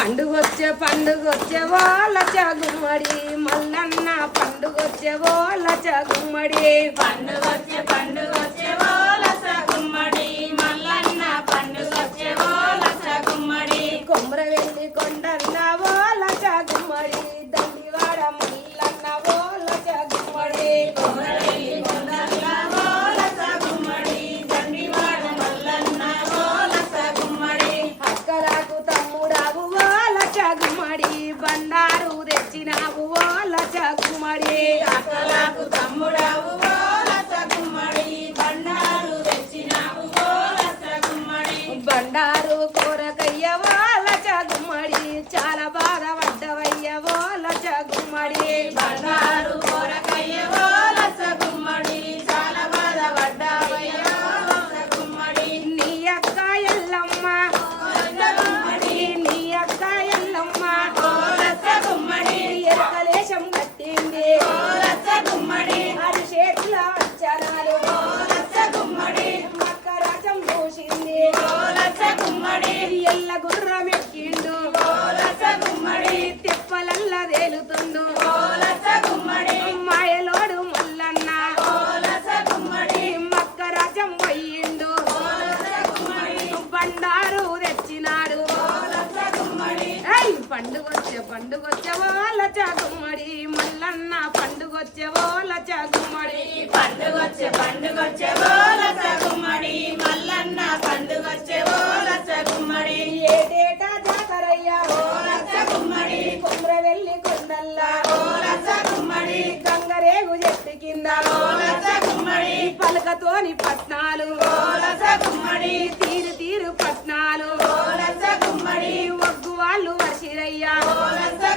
పండుగొచ్చే వాళ్ళ గుమ్మడి మల్లన్న పండుగొచ్చే వాళ్ళ గుమ్మడి పండుగొచ్చే వాళ్ళ గుమ్మడి మల్లన్న పండుగొచ్చే వాళ్ళ గుమ్మడి కొమ్రవెల్లి కొండన్న వాళ్ళ గుమ్మడి దండివాడ మల్లన్న వాళ్ళ గుమ్మడి కొమరవెల్లి కొండల వాళ్ళ గుమ్మడి దండివాడ మల్లన్న వాళ్ళ గుమ్మడి అక్కలకు తమ్ముడావు వాళ్ళ గుమ్మడి బండారు తెచ్చినావు వాళ్ళ గుమ్మడి అక్కలకు తమ్ముడావు వాళ్ళ గుమ్మడి బండారు తెచ్చినావు వాళ్ళ గుమ్మడి బండారు కోరకయ్య వాళ్ళ గుమ్మడి చాలా బాధపడ్డవయ్య వాళ్ళ గుమ్మడి బండారు కోరకయ్య వాళ్ళ గుమ్మడి చాలా బాధపడ్డావయ్య వాళ్ళ గుమ్మడి నీ అక్క ఎల్లమ్మ నీ అక్క ఎల్లమ్మ గుమ్మడి ఎరకలేశం కట్టింది గుమ్మడి అది చేతుల వచ్చనాలు గుమ్మడి మక్కరాజం పూసింది గుమ్మడి ఎల్ల గుర్రం ఎక్కిండు గుమ్మడి తిప్పలల్ల తేలుతుండు గుమ్మడి మాయలోడు మల్లన్న గుమ్మడి మక్కరాజం పోయిండు బండారు తెచ్చినాడు ఏయ్ పండుగొచ్చే వాళ్ళ గుమ్మడి మల్లన్న పండుగొచ్చే వాళ్ళ గుమ్మడి పండుగొచ్చే వాళ్ళ గుమ్మడి మల్లన్న పండుగొచ్చే వాళ్ళ గుమ్మడి ఏటేటా జాతరయ్యా గుమ్మడి కొమ్రవెల్లి కొండల్లా గుమ్మడి గంగరేగు చెట్టు కింద గుమ్మడి పలకతోని పట్నాలు గుమ్మడి తీరు పట్నాలు గుమ్మడి ఒగ్గు వాళ్ళు వసిరయ్యా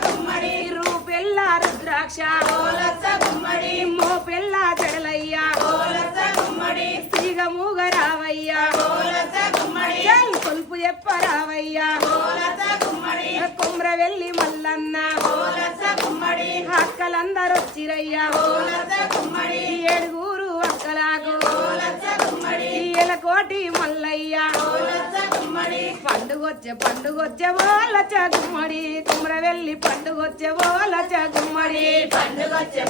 గుమ్మడి రూపెల్ల రుద్రాక్ష గుమ్మడి మోపెల్ల జడలయ్యా గుమ్మడి తీగమూగ రావయ్యా గుమ్మడి చల్ కొలుపు చెప్పరావయ్యా గుమ్మడి కొమ్రవెల్లి మల్లన్న గుమ్మడి అక్కలందరూ వచ్చిరయ్యా గుమ్మడి ఏడుగురు అక్కలాగు గుమ్మడి ఎలకోటి మల్లయ్యా గుమ్మడి పండుగొచ్చే వాళ్ళ గుమ్మడి కుమ్రవెల్లి పండుగొచ్చే వాళ్ళ గుమ్మడి పండుగొచ్చే